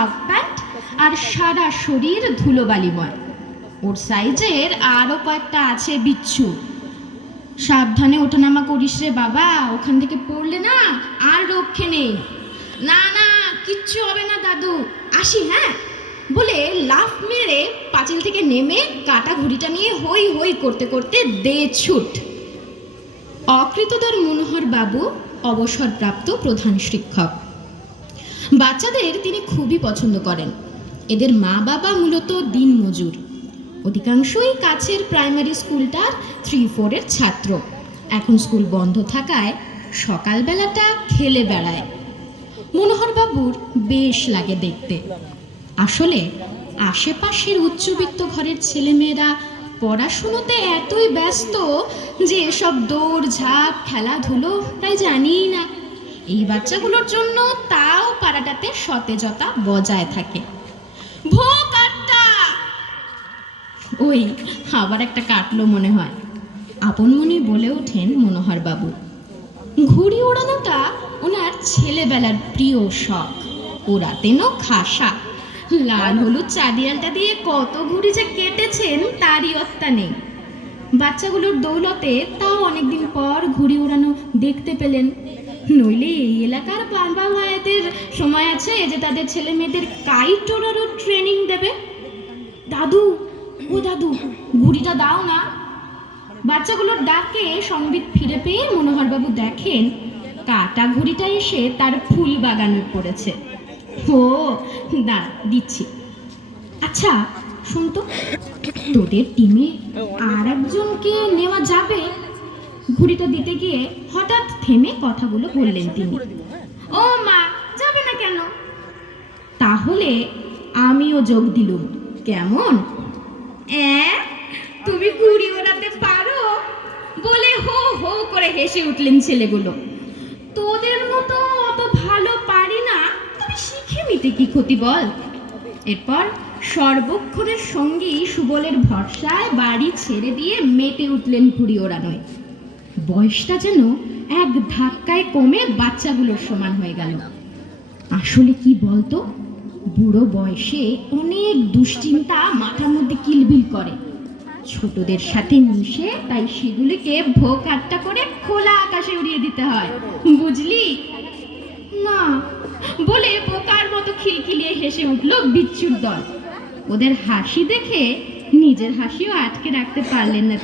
Half pant আর সারা শরীর ধুলোবালিময়। ওর সাইজের আরও কয়েকটা আছে বিচ্ছু। সাবধানে ওঠানামা করিস রে বাবা, ওখান থেকে পড়লে না আর রক্ষে নেই। না না, কিচ্ছু হবে না দাদু, আসি হ্যাঁ বলে লাফ মেরে পাঁচিল থেকে নেমে কাটা ঘুড়িটা নিয়ে হই হই করতে করতে দে ছুট। অকৃতদার মনোহর বাবু অবসরপ্রাপ্ত প্রধান শিক্ষক। বাচ্চাদের তিনি খুবই পছন্দ করেন। এদের মা বাবা মূলত দিনমজুর, অধিকাংশই কাছের প্রাইমারি স্কুলটার 3-4-এর ছাত্র। এখন স্কুল বন্ধ থাকায় সকালবেলাটা খেলে বেড়ায়। মনোহরবাবুর বেশ লাগে দেখতে। আসলে আশেপাশের উচ্চবিত্ত ঘরের ছেলেমেয়েরা পড়াশুনোতে এতই ব্যস্ত যে এসব দৌড় ঝাঁপ খেলাধুলো প্রায় জানিই না। এই বাচ্চাগুলোর জন্য তাও পাড়াটাতে সতেজতা বজায় থাকে। ওই আবার একটা কাটলো মনে হয়, আপন মনে বলে ওঠেন মনোহরবাবু। ঘুড়ি ওড়ানোটা ওনার ছেলেবেলার প্রিয় শখ। ওড়াতেনও খাসা। লাল হলুদ চাঁদিয়ালটা দিয়ে কত ঘুড়ি যে কেটেছেন তারই অত্তা নেই। বাচ্চাগুলোর দৌলতে তাও অনেকদিন পর ঘুড়ি ওড়ানো দেখতে পেলেন। নইলে এই এলাকার বাবা মায়েদের সময় আছে যে তাদের ছেলে মেয়েদের কাইট ওড়ানোর ট্রেনিং দেবে? দাদু, ও দাদু, ঘুড়িটা দাও না। বাচ্চাগুলোর ডাকে সংবিত ফিরে পেয়ে মনোহরবাবু দেখেন কাটা ঘুড়িটা এসে তার ফুল বাগানে পড়েছে। ও দাঁড়া, দিচ্ছি। আচ্ছা শোন তো, তোদের টিমে আর একজনকে নেওয়া যাবে? ঘুড়িটা দিতে গিয়ে হঠাৎ থেমে কথাগুলো বললেন তিনি। ও মা, যাবে না কেন? তাহলে আমিও যোগ দিলুম, কেমন? তুমি ঘুড়ি ওড়াতে পারো? বলে হো হো করে হেসে উঠলেন ছেলেগুলো। তোদের মতো অত ভালো পারি না, তবে শিখে নিতে কি ক্ষতি বল। এরপর সর্বক্ষণের সঙ্গী সুবলের ভরসায় বাড়ি ছেড়ে দিয়ে মেতে উঠলেন ঘুড়ি ওড়ানোয়। বয়সটা যেন এক ধাক্কায় কমে বাচ্চাগুলোর সমান হয়ে গেল। আসলে কি বলতো, বুড়ো বয়সে অনেক দুশ্চিন্তা মাথার মধ্যে কিলবিল করে। ছোটদের সাথে মিশে তাই সেগুলিকে ভোগ আটটা করে খোলা আকাশে উড়িয়ে দিতে হয়, বুঝলি না? বলে বোকার মতো খিলখিলিয়ে হেসে উঠল বিচ্ছুর দল। ওদের হাসি দেখে নিজের হাসিও আটকে রাখতে পারলেন না।